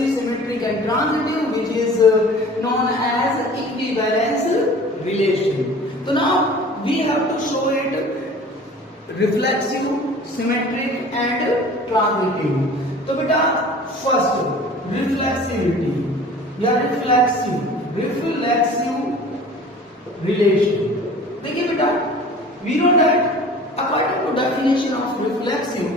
reflexive, symmetric and transitive, which is known as equivalence relation. So now we have to show it reflexive, symmetric and transitive. तो बेटा first reflexivity या reflexive relation. देखिए बेटा, we know that according to definition of reflexive,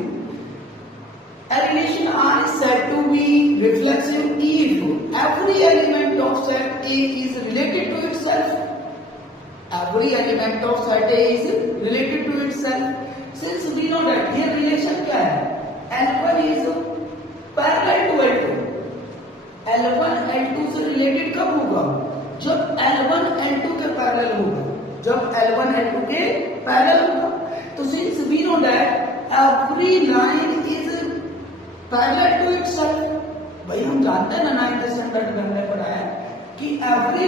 a relation R is said to be reflexive if every element of set A is related to itself. Every element of set A is related to itself. Since we know that here relation क्या है, L1 is parallel to L2. L1 L2 से related कब होगा? जब L1 L2 के parallel होगा. जब L1 L2 के parallel होगा. तो since we know that every line is parallel to itself, भाई हम जानते हैं ना 9th स्टैंडर्ड में हमने पढ़ा है कि every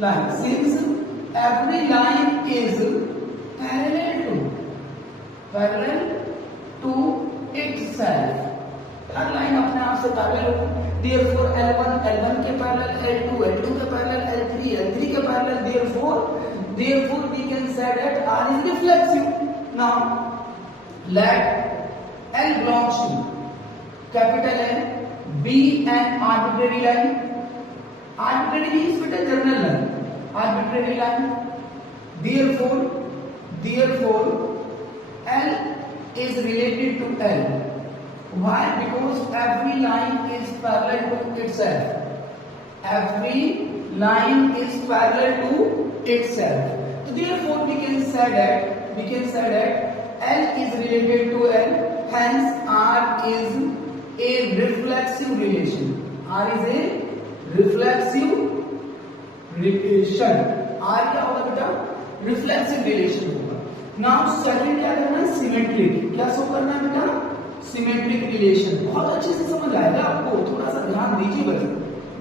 line since every line is parallel to itself, her line अपने आप से पैरेलल होगी. Therefore L1 के पैरेलल L2 के पैरेलल L3 के parallel. Therefore we can say that R is reflexive. Now let L belongs to capital L be an arbitrary line. Arbitrary means with a general line. Arbitrary line. Therefore L is related to L. Why? Because every line is parallel to itself. Every line is parallel to itself. So therefore we can say that L is related to L. Hence R is a reflexive relation. R is a reflexive relation. R क्या होगा बेटा? Reflexive relation होगा. Now second क्या करना है? Symmetric. क्या show करना है बेटा? Symmetric relation. बहुत अच्छे से समझ आएगा आपको, थोड़ा सा ध्यान दीजिए बस.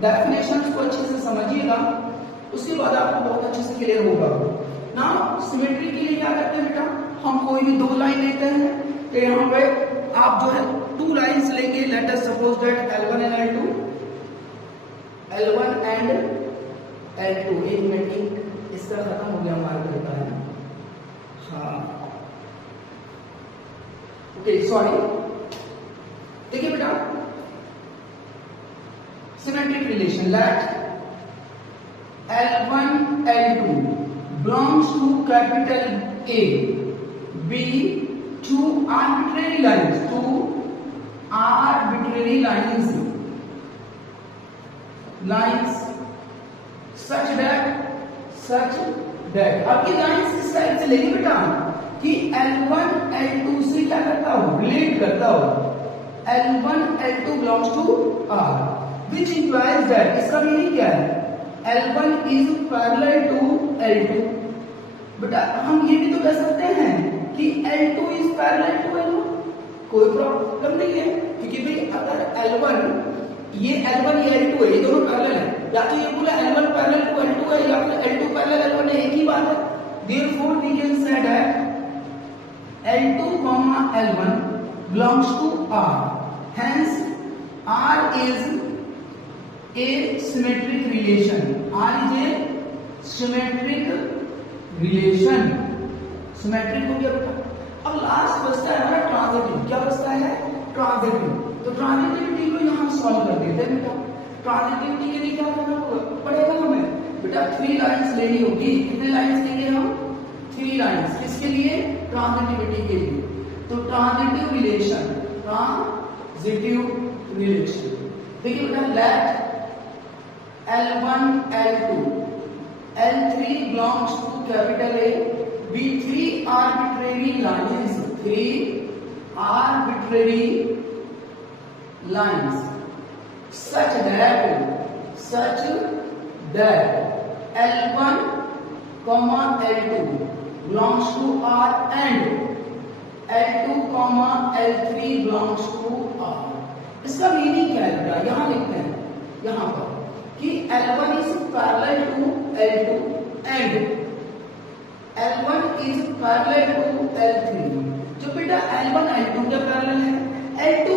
डेफिनेशंस को अच्छे से समझिएगा, उसके बाद आपको बहुत अच्छे से क्लियर होगा. Now symmetry के लिए क्या करते हैं बेटा? हम कोई भी दो लाइन लेते हैं, तो यहाँ पे आप जो है टू लाइंस लेंगे. Let us suppose that L1 and L2. L1 and L2. एक मिनट, इसका खत्म हो गया हमारा करता है. हाँ ओके सॉरी. देखिए बेटा, symmetric relation. Let L1 L2 belongs to capital A be two arbitrary lines such that अब ये लाइन्स इस टाइप से लेंगे बेटा कि L1 L2 से क्या करता हो, रिलेट करता हो. L1 L2 belongs to R, which implies that, इसका मीनिंग क्या है? L1 is parallel to L2. बेटा हम ये भी तो कह सकते हैं कि L2 is parallel to L1. कोई प्रॉब्लम नहीं है, क्योंकि भाई अगर L1 ये L1 ये L2 है, ये दोनों पैरेलल है. या तो ये बोला L1 पैरेलल टू L2 है, या फिर L2 पैरेलल L1 है, एक ही बात है. Therefore we can say that L2 L1 belongs to R. Hence R is a symmetric relation. R is a symmetric relation. Symmetric हो गया बेटा. अब लास्ट बचता है हमारा ट्रांजिटिव. क्या बचता है? ट्रांजिटिव. तो ट्रांजिटिविटी को यहाँ सॉल्व कर देते हैं बेटा. ट्रांजिटिविटी के लिए क्या करना पड़ेगा हमें बेटा? 3 लाइंस लेनी होगी. कितने लाइंस लेंगे हम? 3 लाइंस. किसके लिए? ट्रांजिटिविटी के लिए. तो ट्रांजिटिव रिलेशन देखिए बेटा, late L1 L2 L3 belongs to capital A be 3 arbitrary lines such that L1 L2 belongs to R and L2 L3 belongs to R. इसका मीनिंग क्या है बेटा? यहां लिखते हैं यहां पर कि L1 is parallel to L2 and L1 is parallel to L3. जो बेटा L1 L2 के पैरेलल है, L2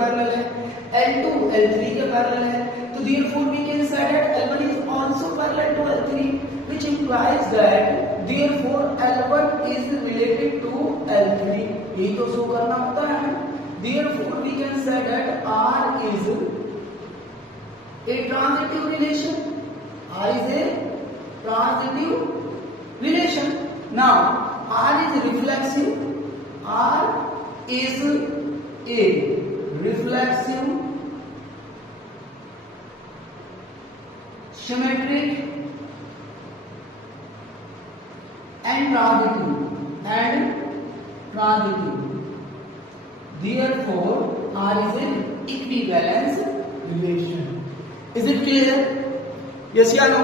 पैरेलल है, L2 L3 के पैरेलल है, तो therefore we can say that L1 is also parallel to L3, which implies that therefore L1 is related to L3. यही तो शो करना होता है. Therefore we can say that R is a transitive relation. R is a transitive relation. Now R is reflexive. R is a reflexive, symmetric and transitive. Therefore R is an equivalence relation. Is it clear? Yes or no?